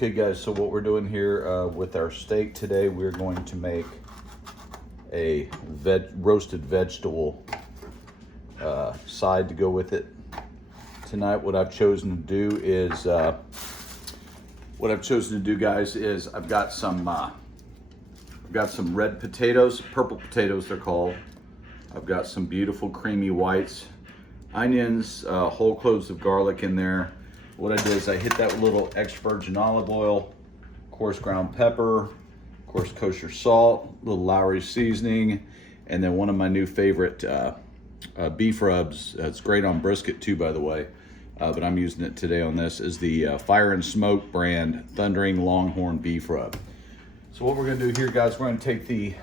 Okay guys, so what we're doing here with our steak today, we're going to make a roasted vegetable side to go with it. Tonight what I've chosen to do is, guys, is I've got some red potatoes, purple potatoes they're called. I've got some beautiful creamy whites, onions, whole cloves of garlic in there. What I did is I hit that with a little extra virgin olive oil, coarse ground pepper, of course kosher salt, a little Lowry seasoning, and then one of my new favorite beef rubs. It's great on brisket too, by the way, but I'm using it today on this, is the Fire and Smoke brand Thundering Longhorn beef rub. So what we're gonna do here, guys, we're gonna take the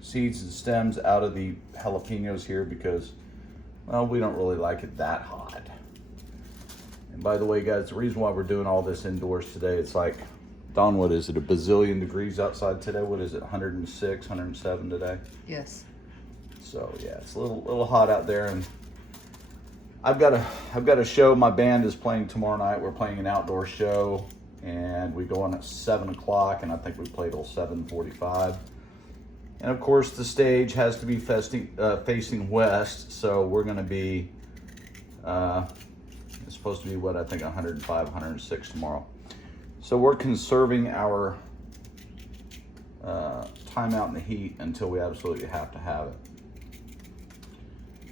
seeds and stems out of the jalapenos here because, well, we don't really like it that hot. And by the way, guys, the reason why we're doing all this indoors today, it's like, Dawn, what is it, a bazillion degrees outside today? What is it, 106, 107 today? Yes. So yeah, it's a little hot out there, and I've got a show. My band is playing tomorrow night. We're playing an outdoor show, and we go on at 7 o'clock, and I think we play till 7:45. And of course, the stage has to be facing west, so we're going to be. It's supposed to be what I think 105, 106 tomorrow. So we're conserving our time out in the heat until we absolutely have to have it.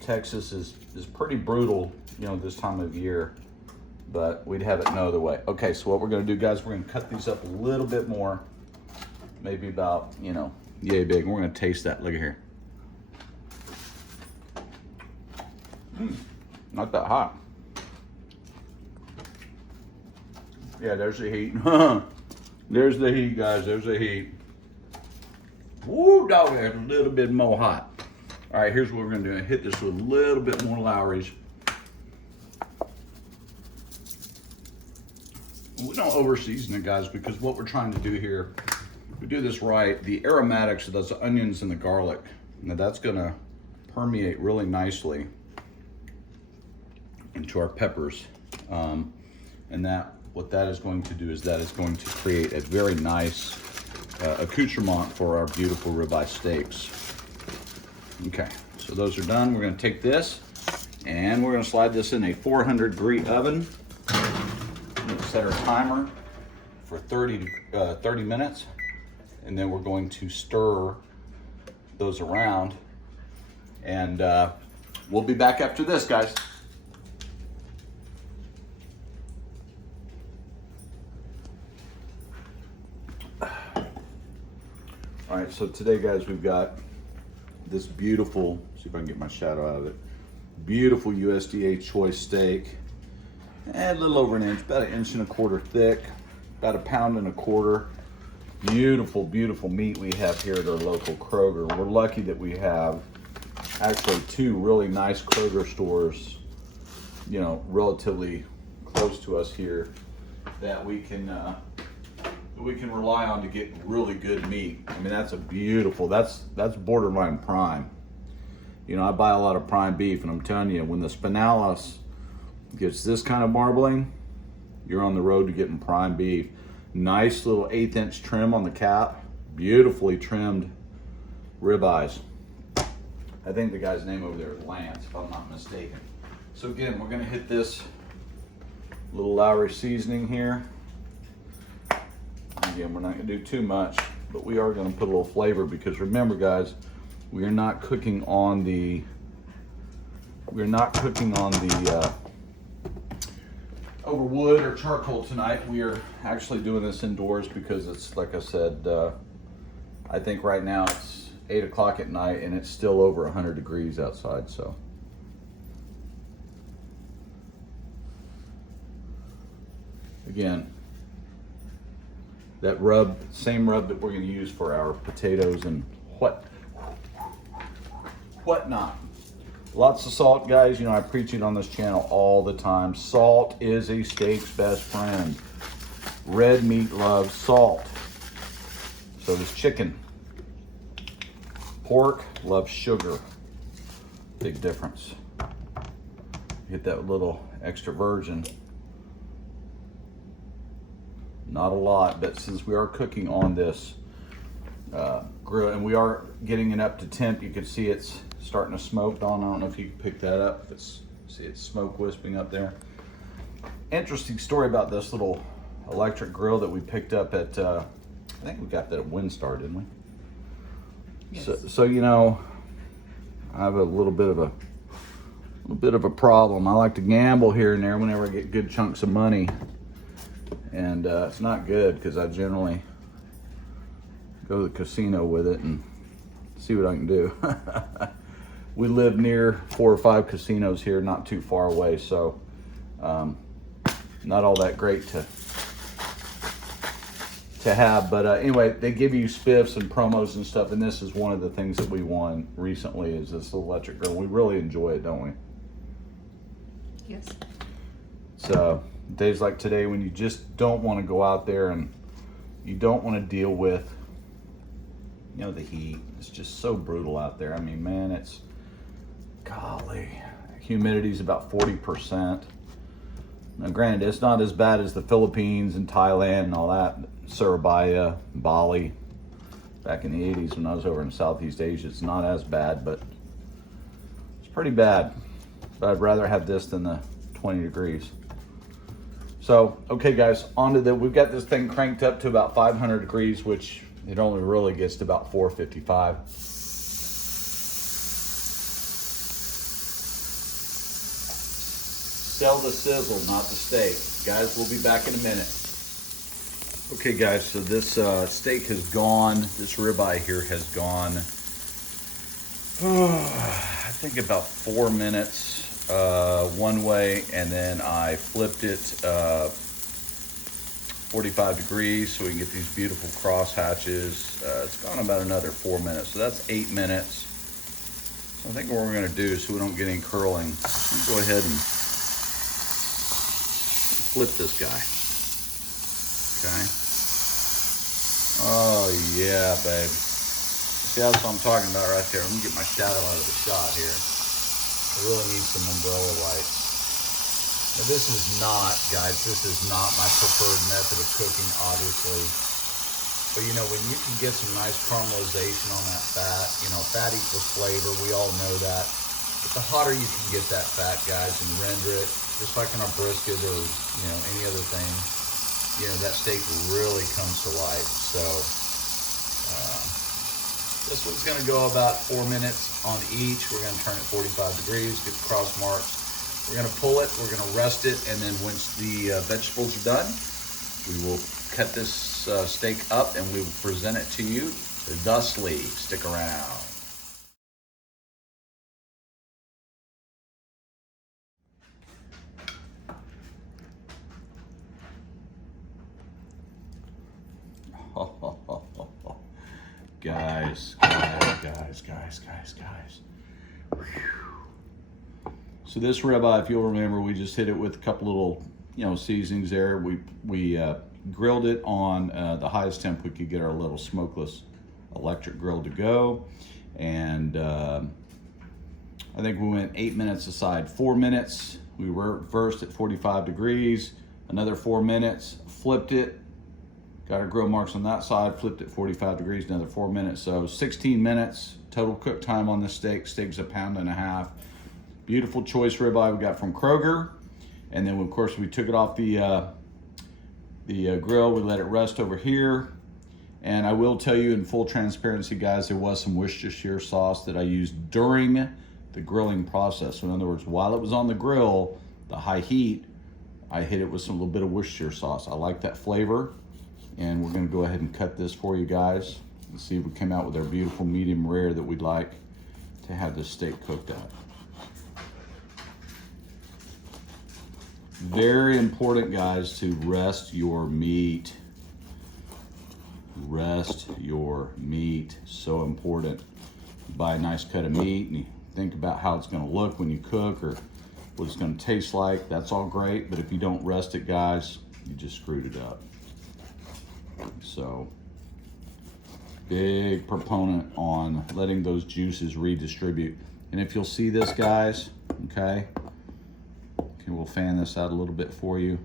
Texas is pretty brutal, you know, this time of year, but we'd have it no other way. Okay, so what we're gonna do, guys, we're gonna cut these up a little bit more, maybe about, you know, yay big. And we're gonna taste that. Look at here. Not that hot. Yeah, there's the heat. There's the heat, guys. There's the heat. Woo, dog, it's a little bit more hot. All right, here's what we're gonna do. Hit this with a little bit more Lowry's. We don't over season it, guys, because what we're trying to do here, if we do this right, the aromatics of those onions and the garlic, now that's gonna permeate really nicely into our peppers. And what that is going to do is that is going to create a very nice accoutrement for our beautiful ribeye steaks. Okay, so those are done. We're gonna take this and we're gonna slide this in a 400-degree oven. I'm gonna set our timer for 30 minutes, and then we're going to stir those around, and we'll be back after this, guys. All right, so today, guys, we've got this beautiful, see if I can get my shadow out of it, beautiful USDA choice steak, and a little over an inch, about 1.25 inches thick, about 1.25 pounds. Beautiful, beautiful meat we have here at our local Kroger. We're lucky that we have actually 2 really nice Kroger stores, you know, relatively close to us here, that we can rely on to get really good meat. I mean, that's a beautiful, that's borderline prime. You know, I buy a lot of prime beef, and I'm telling you, when the spinalis gets this kind of marbling, you're on the road to getting prime beef. Nice little 1/8 inch trim on the cap, beautifully trimmed ribeyes. I think the guy's name over there is Lance, if I'm not mistaken. So again, we're gonna hit this little Lowry seasoning here. Again, we're not gonna do too much, but we are gonna put a little flavor, because remember, guys, we are not cooking on the over wood or charcoal tonight. We are actually doing this indoors because it's, like I said, I think right now it's 8 o'clock at night and it's still over 100 degrees outside. So again, that rub, same rub that we're going to use for our potatoes and whatnot. Lots of salt, guys. You know, I preach it on this channel all the time. Salt is a steak's best friend. Red meat loves salt. So does chicken. Pork loves sugar. Big difference. Get that little extra virgin. not a lot, but since we are cooking on this grill and we are getting it up to temp, you can see it's starting to smoke. Dawn, I don't know if you can pick that up. See it's smoke wisping up there. Interesting story about this little electric grill that we picked up at, I think we got that at WinStar, didn't we? Yes. So you know, I have a little bit of a problem. I like to gamble here and there whenever I get good chunks of money, and it's not good because I generally go to the casino with it and see what I can do. We live near 4 or 5 casinos here, not too far away, so not all that great to have. But anyway, they give you spiffs and promos and stuff, and this is one of the things that we won recently, is this electric grill. We really enjoy it, don't we? Yes. So days like today when you just don't want to go out there and you don't want to deal with, you know, the heat. It's just so brutal out there. I mean, man, it's, golly, humidity's about 40%. Now granted, it's not as bad as the Philippines and Thailand and all that, Surabaya, Bali, back in the 80s when I was over in Southeast Asia. It's not as bad, but it's pretty bad. But I'd rather have this than the 20 degrees. So, okay guys, on to the, we've got this thing cranked up to about 500 degrees, which it only really gets to about 455. Sell the sizzle, not the steak. Guys, we'll be back in a minute. Okay guys, so this steak has gone, this ribeye here has gone, I think about 4 minutes one way, and then I flipped it 45 degrees so we can get these beautiful cross hatches. It's gone about another 4 minutes, so that's 8 minutes. So I think what we're gonna do, so we don't get any curling, I'm gonna go ahead and flip this guy. Okay. Oh yeah, babe. See, that's what I'm talking about right there. Let me get my shadow out of the shot here. I really need some umbrella lights. Now this is not, guys, this is not my preferred method of cooking, obviously. But you know, when you can get some nice caramelization on that fat, you know, fat equals flavor, we all know that. But the hotter you can get that fat, guys, and render it, just like in our brisket or, you know, any other thing, you know, that steak really comes to life. So this one's gonna go about 4 minutes on each. We're gonna turn it 45 degrees, get the cross marks. We're gonna pull it, we're gonna rest it, and then once the vegetables are done, we will cut this steak up and we will present it to you thusly. Stick around. Guys. So this ribeye, if you'll remember, we just hit it with a couple little, you know, seasonings there. We grilled it on the highest temp we could get our little smokeless electric grill to go, and I think we went 8 minutes aside. 4 minutes, we reversed at 45 degrees. Another 4 minutes, flipped it. Got our grill marks on that side, flipped it 45 degrees, another 4 minutes. So 16 minutes total cook time on this steak. Steak's 1.5 pounds. Beautiful choice ribeye we got from Kroger. And then of course we took it off the grill. We let it rest over here. And I will tell you in full transparency, guys, there was some Worcestershire sauce that I used during the grilling process. So in other words, while it was on the grill, the high heat, I hit it with some little bit of Worcestershire sauce. I like that flavor. And we're gonna go ahead and cut this for you guys and see if we come out with our beautiful medium rare that we'd like to have this steak cooked at. Very important, guys, to rest your meat. Rest your meat, so important. You buy a nice cut of meat and you think about how it's gonna look when you cook or what it's gonna taste like. That's all great, but if you don't rest it, guys, you just screwed it up. So, big proponent on letting those juices redistribute. And if you'll see this, guys, okay, we'll fan this out a little bit for you.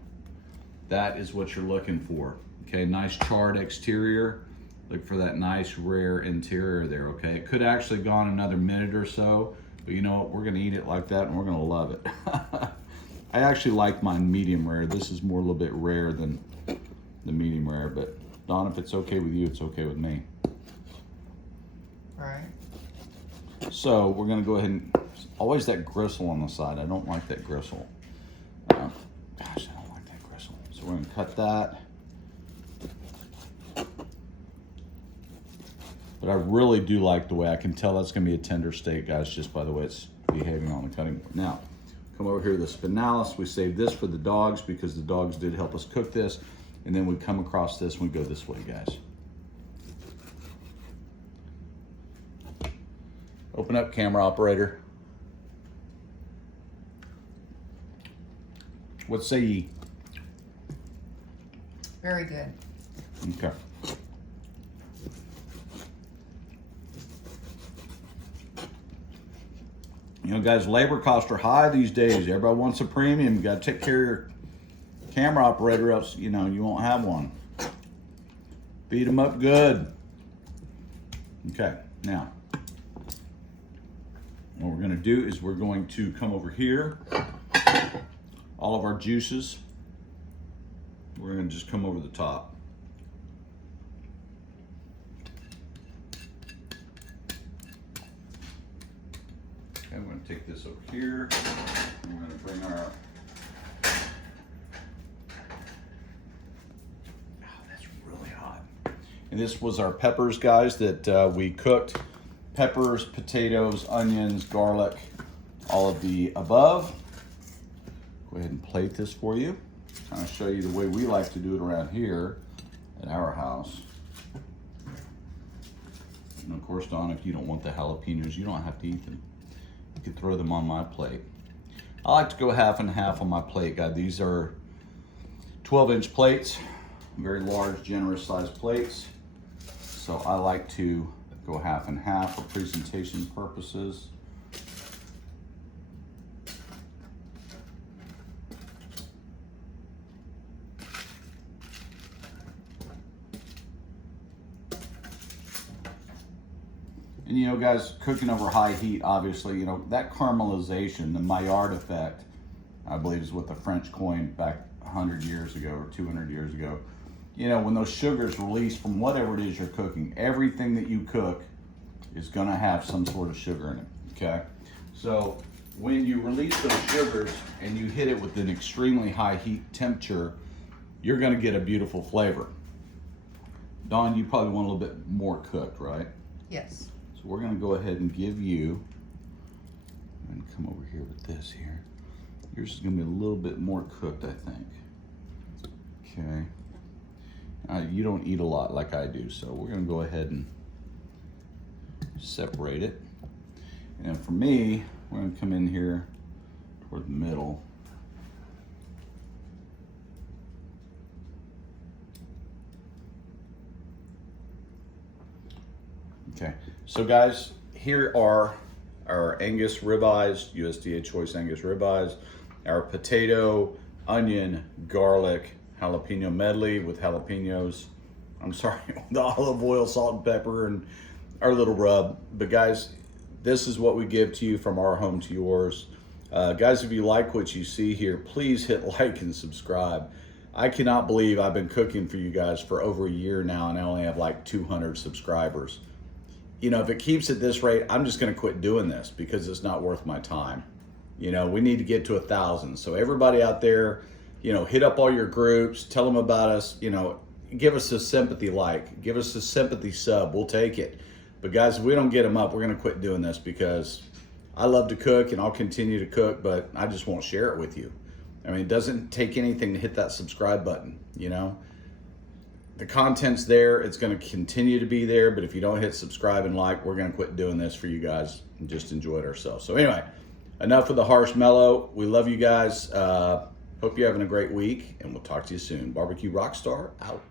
That is what you're looking for, Okay, nice charred exterior. Look for that nice rare interior there, okay? It could actually gone another minute or so, but you know what? We're gonna eat it like that and we're gonna love it. I actually like mine medium rare. This is more a little bit rare than the medium rare, but Don, if it's okay with you, it's okay with me. All right. So we're gonna go ahead and, always that gristle on the side. I don't like that gristle. Gosh, I don't like that gristle. So we're gonna cut that. But I really do like the way, I can tell that's gonna be a tender steak, guys, just by the way it's behaving on the cutting board. Now, come over here to the spinalis. We saved this for the dogs because the dogs did help us cook this. And then we come across this and we go this way, guys. Open up, camera operator. What say ye? Very good. Okay. You know, guys, labor costs are high these days. Everybody wants a premium. You got to take care of your camera operator, else, you know, you won't have one. Beat them up good. Okay, now, what we're going to do is we're going to come over here. All of our juices, we're going to just come over the top. Okay, I'm going to take this over here. We're going to bring our, that's really hot. And this was our peppers, guys, that we cooked. Peppers, potatoes, onions, garlic, all of the above. Go ahead and plate this for you. Kind of show you the way we like to do it around here at our house. And of course, Don, if you don't want the jalapenos, you don't have to eat them. You can throw them on my plate. I like to go half and half on my plate, guys. These are 12-inch plates, very large, generous sized plates. So I like to go half and half for presentation purposes. And you know, guys, cooking over high heat, obviously, you know, that caramelization, the Maillard effect, I believe is what the French coined back 100 years ago or 200 years ago. You know, when those sugars release from whatever it is you're cooking, everything that you cook is gonna have some sort of sugar in it, okay? So when you release those sugars and you hit it with an extremely high heat temperature, you're gonna get a beautiful flavor. Dawn, you probably want a little bit more cooked, right? Yes. So we're gonna go ahead and give you, and come over here with this here. Yours is gonna be a little bit more cooked, I think. Okay. You don't eat a lot like I do, so we're gonna go ahead and separate it. And for me, we're gonna come in here toward the middle. Okay, so guys, here are our Angus ribeyes, USDA Choice Angus ribeyes, our potato, onion, garlic, jalapeno medley with jalapenos. I'm sorry, the olive oil, salt and pepper, and our little rub. But guys, this is what we give to you from our home to yours. Guys, if you like what you see here, please hit like and subscribe. I cannot believe I've been cooking for you guys for over a year now and I only have like 200 subscribers. You know, if it keeps at this rate, I'm just gonna quit doing this because it's not worth my time. You know, we need to get to 1,000. So everybody out there, you know, hit up all your groups, tell them about us, you know, give us a sympathy like, give us a sympathy sub, we'll take it. But guys, if we don't get them up, we're gonna quit doing this because I love to cook and I'll continue to cook, but I just won't share it with you. I mean, it doesn't take anything to hit that subscribe button, you know? The content's there, it's gonna continue to be there, but if you don't hit subscribe and like, we're gonna quit doing this for you guys and just enjoy it ourselves. So anyway, enough of the harsh mellow. We love you guys. Hope you're having a great week and we'll talk to you soon. Barbecue Rockstar out.